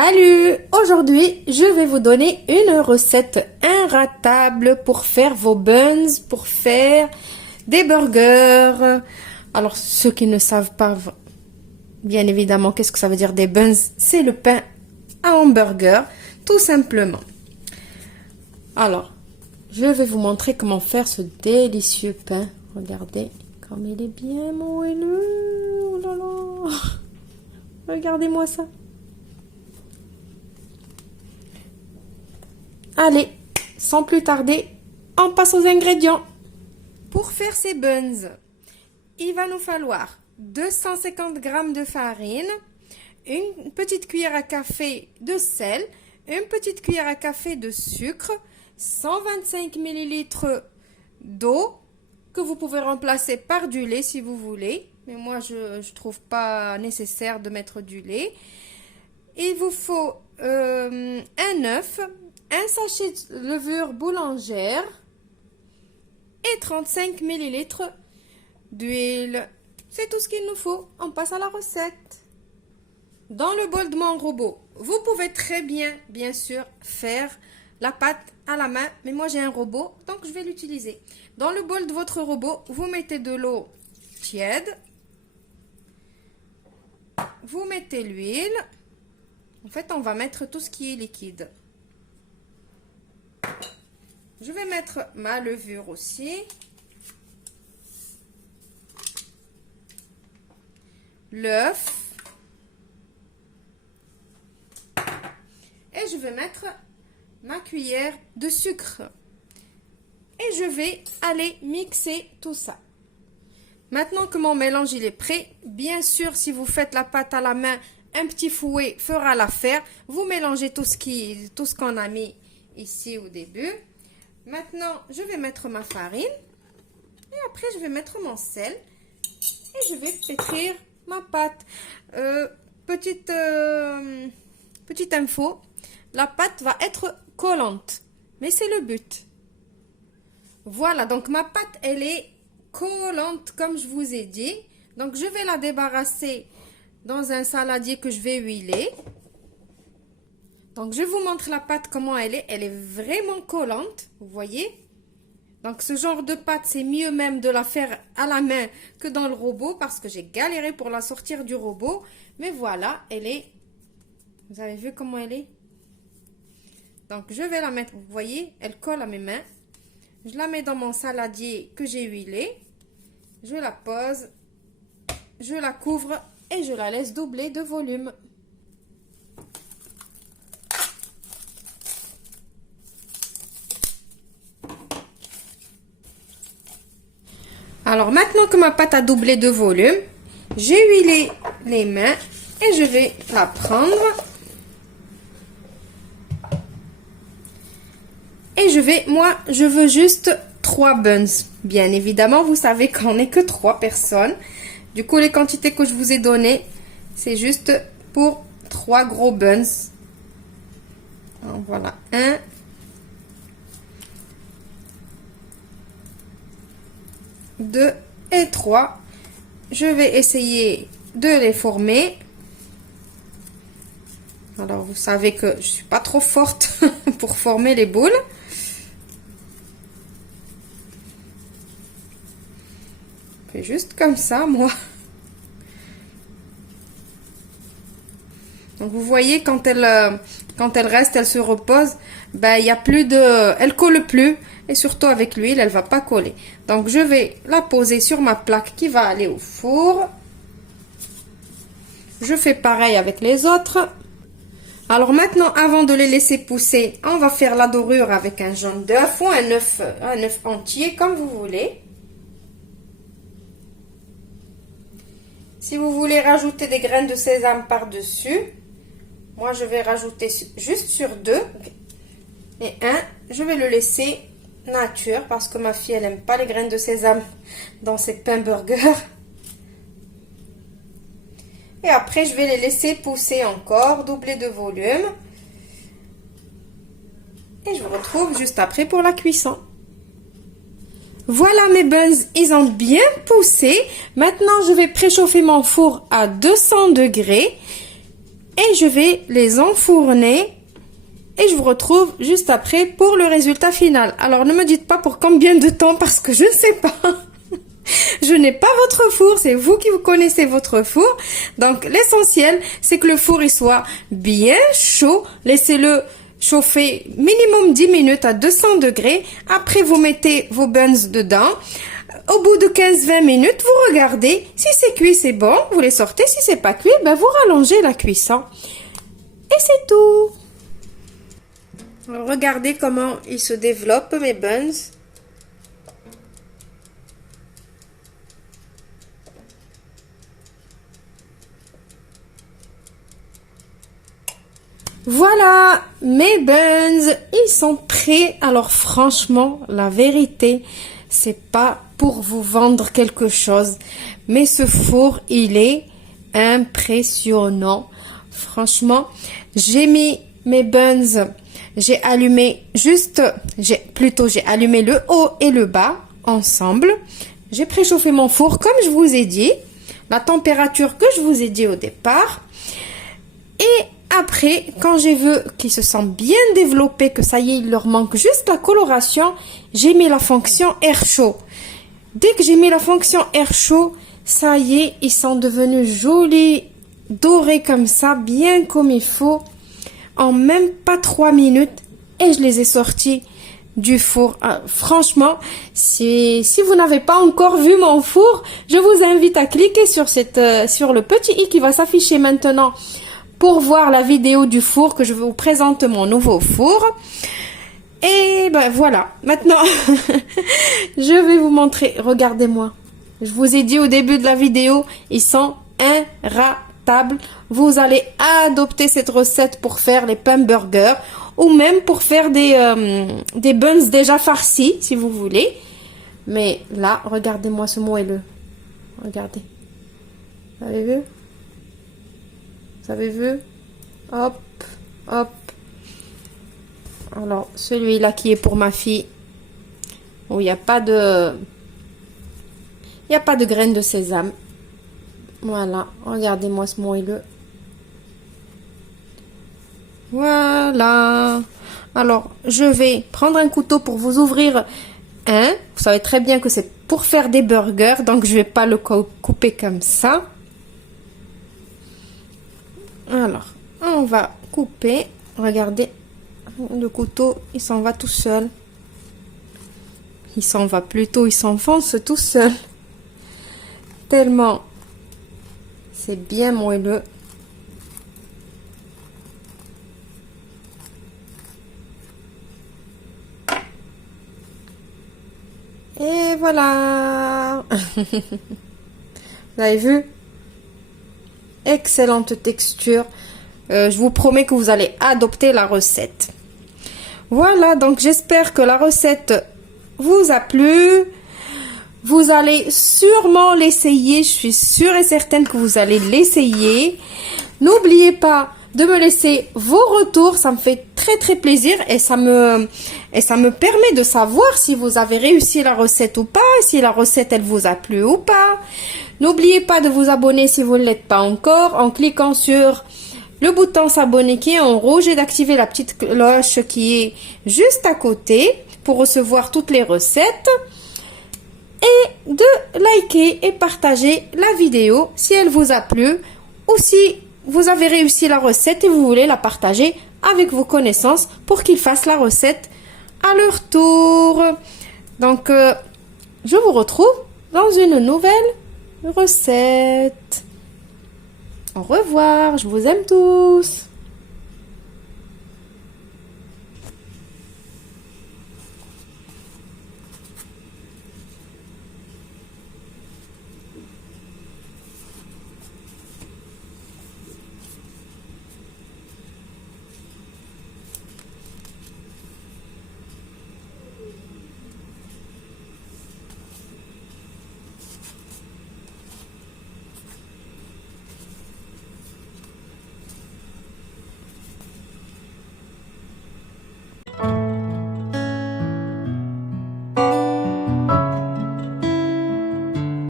Salut! Aujourd'hui, je vais vous donner une recette inratable pour faire vos buns, pour faire des burgers. Alors, ceux qui ne savent pas, bien évidemment, qu'est-ce que ça veut dire des buns? C'est le pain à hamburger, tout simplement. Alors, je vais vous montrer comment faire ce délicieux pain. Regardez comme il est bien moelleux. Oh là là! Regardez-moi ça. Allez, sans plus tarder, on passe aux ingrédients. Pour faire ces buns, il va nous falloir 250 g de farine, une petite cuillère à café de sel, une petite cuillère à café de sucre, 125 ml d'eau que vous pouvez remplacer par du lait si vous voulez. Mais moi, je ne trouve pas nécessaire de mettre du lait. Il vous faut un œuf, un sachet de levure boulangère et 35 ml d'huile. C'est tout ce qu'il nous faut. On passe à la recette. Dans le bol de mon robot, vous pouvez très bien sûr, faire la pâte à la main. Mais moi, j'ai un robot, donc je vais l'utiliser. Dans le bol de votre robot, vous mettez de l'eau tiède. Vous mettez l'huile. En fait, on va mettre tout ce qui est liquide. Je vais mettre ma levure aussi. L'œuf. Et je vais mettre ma cuillère de sucre. Et je vais aller mixer tout ça. Maintenant que mon mélange il est prêt, bien sûr, si vous faites la pâte à la main, un petit fouet fera l'affaire. Vous mélangez tout ce qu'on a mis ici au début. Maintenant, je vais mettre ma farine. Et après, je vais mettre mon sel. Et je vais pétrir ma pâte. Petite info, la pâte va être collante. Mais c'est le but. Voilà, donc ma pâte, elle est collante comme je vous ai dit. Donc, je vais la débarrasser dans un saladier que je vais huiler. Donc, je vous montre la pâte, comment elle est. Elle est vraiment collante, vous voyez. Donc, ce genre de pâte, c'est mieux même de la faire à la main que dans le robot parce que j'ai galéré pour la sortir du robot. Mais voilà, elle est... Vous avez vu comment elle est? Donc, je vais la mettre, vous voyez, elle colle à mes mains. Je la mets dans mon saladier que j'ai huilé. Je la pose, je la couvre et je la laisse doubler de volume. Alors, maintenant que ma pâte a doublé de volume, j'ai huilé les mains et je vais la prendre. Et je veux juste 3 buns. Bien évidemment, vous savez qu'on n'est que 3 personnes. Du coup, les quantités que je vous ai données, c'est juste pour 3 gros buns. Alors, voilà, 1. 2 et 3. Je vais essayer de les former. Alors, vous savez que je suis pas trop forte pour former les boules. Je fais juste comme ça, moi. Donc, vous voyez, quand elle reste, elle se repose, ben, il y a plus de... Elle colle plus. Et surtout avec l'huile, elle va pas coller. Donc, je vais la poser sur ma plaque qui va aller au four. Je fais pareil avec les autres. Alors maintenant, avant de les laisser pousser, on va faire la dorure avec un jaune d'œuf ou un œuf entier, comme vous voulez. Si vous voulez rajouter des graines de sésame par-dessus, moi je vais rajouter juste sur 2. Et je vais le laisser nature parce que ma fille, elle n'aime pas les graines de sésame dans ses pains burgers. Et après, je vais les laisser pousser encore, doubler de volume. Et je vous retrouve juste après pour la cuisson. Voilà mes buns, ils ont bien poussé. Maintenant, je vais préchauffer mon four à 200 degrés et je vais les enfourner. Et je vous retrouve juste après pour le résultat final. Alors, ne me dites pas pour combien de temps parce que je ne sais pas. Je n'ai pas votre four, c'est vous qui vous connaissez votre four. Donc, l'essentiel, c'est que le four il soit bien chaud. Laissez-le chauffer minimum 10 minutes à 200 degrés. Après, vous mettez vos buns dedans. Au bout de 15-20 minutes, vous regardez. Si c'est cuit, c'est bon. Vous les sortez. Si c'est pas cuit, ben, vous rallongez la cuisson. Et c'est tout. Regardez comment ils se développent, mes buns. Voilà, mes buns, ils sont prêts. Alors franchement, la vérité, c'est pas pour vous vendre quelque chose, mais ce four, il est impressionnant. Franchement, j'ai mis mes buns. J'ai allumé j'ai allumé le haut et le bas ensemble. J'ai préchauffé mon four comme je vous ai dit, la température que je vous ai dit au départ. Et après, quand j'ai vu qu'ils se sont bien développés, que ça y est, il leur manque juste la coloration, j'ai mis la fonction air chaud. Dès que j'ai mis la fonction air chaud, ça y est, ils sont devenus jolis, dorés comme ça, bien comme il faut. En même pas 3 minutes et je les ai sortis du four. Franchement, si vous n'avez pas encore vu mon four, je vous invite à cliquer sur le petit i qui va s'afficher maintenant pour voir la vidéo du four que je vous présente mon nouveau four. Et ben voilà, maintenant je vais vous montrer, regardez-moi. Je vous ai dit au début de la vidéo, ils sont inratables. Vous allez adopter cette recette pour faire les pains burgers ou même pour faire des buns déjà farcis si vous voulez. Mais là, regardez-moi ce moelleux. Regardez. Vous avez vu? Vous avez vu? Hop, hop. Alors, celui-là qui est pour ma fille, où il n'y a pas de graines de sésame. Voilà, regardez-moi ce moelleux. Voilà. Alors, je vais prendre un couteau pour vous ouvrir un. Vous savez très bien que c'est pour faire des burgers, donc je vais pas le couper comme ça. Alors, on va couper. Regardez, le couteau, il s'en va tout seul. Il s'en va plutôt, il s'enfonce tout seul. Tellement c'est bien moelleux. Et voilà. Vous avez vu? Excellente texture. Je vous promets que vous allez adopter la recette. Voilà, donc j'espère que la recette vous a plu. Vous allez sûrement l'essayer. Je suis sûre et certaine que vous allez l'essayer. N'oubliez pas de me laisser vos retours. Ça me fait très plaisir et ça me permet de savoir si vous avez réussi la recette ou pas, si la recette elle vous a plu ou pas. N'oubliez pas de vous abonner si vous ne l'êtes pas encore en cliquant sur le bouton s'abonner qui est en rouge et d'activer la petite cloche qui est juste à côté pour recevoir toutes les recettes. Et de liker et partager la vidéo si elle vous a plu ou si vous avez réussi la recette et vous voulez la partager avec vos connaissances pour qu'ils fassent la recette à leur tour. Donc, je vous retrouve dans une nouvelle recette. Au revoir, je vous aime tous.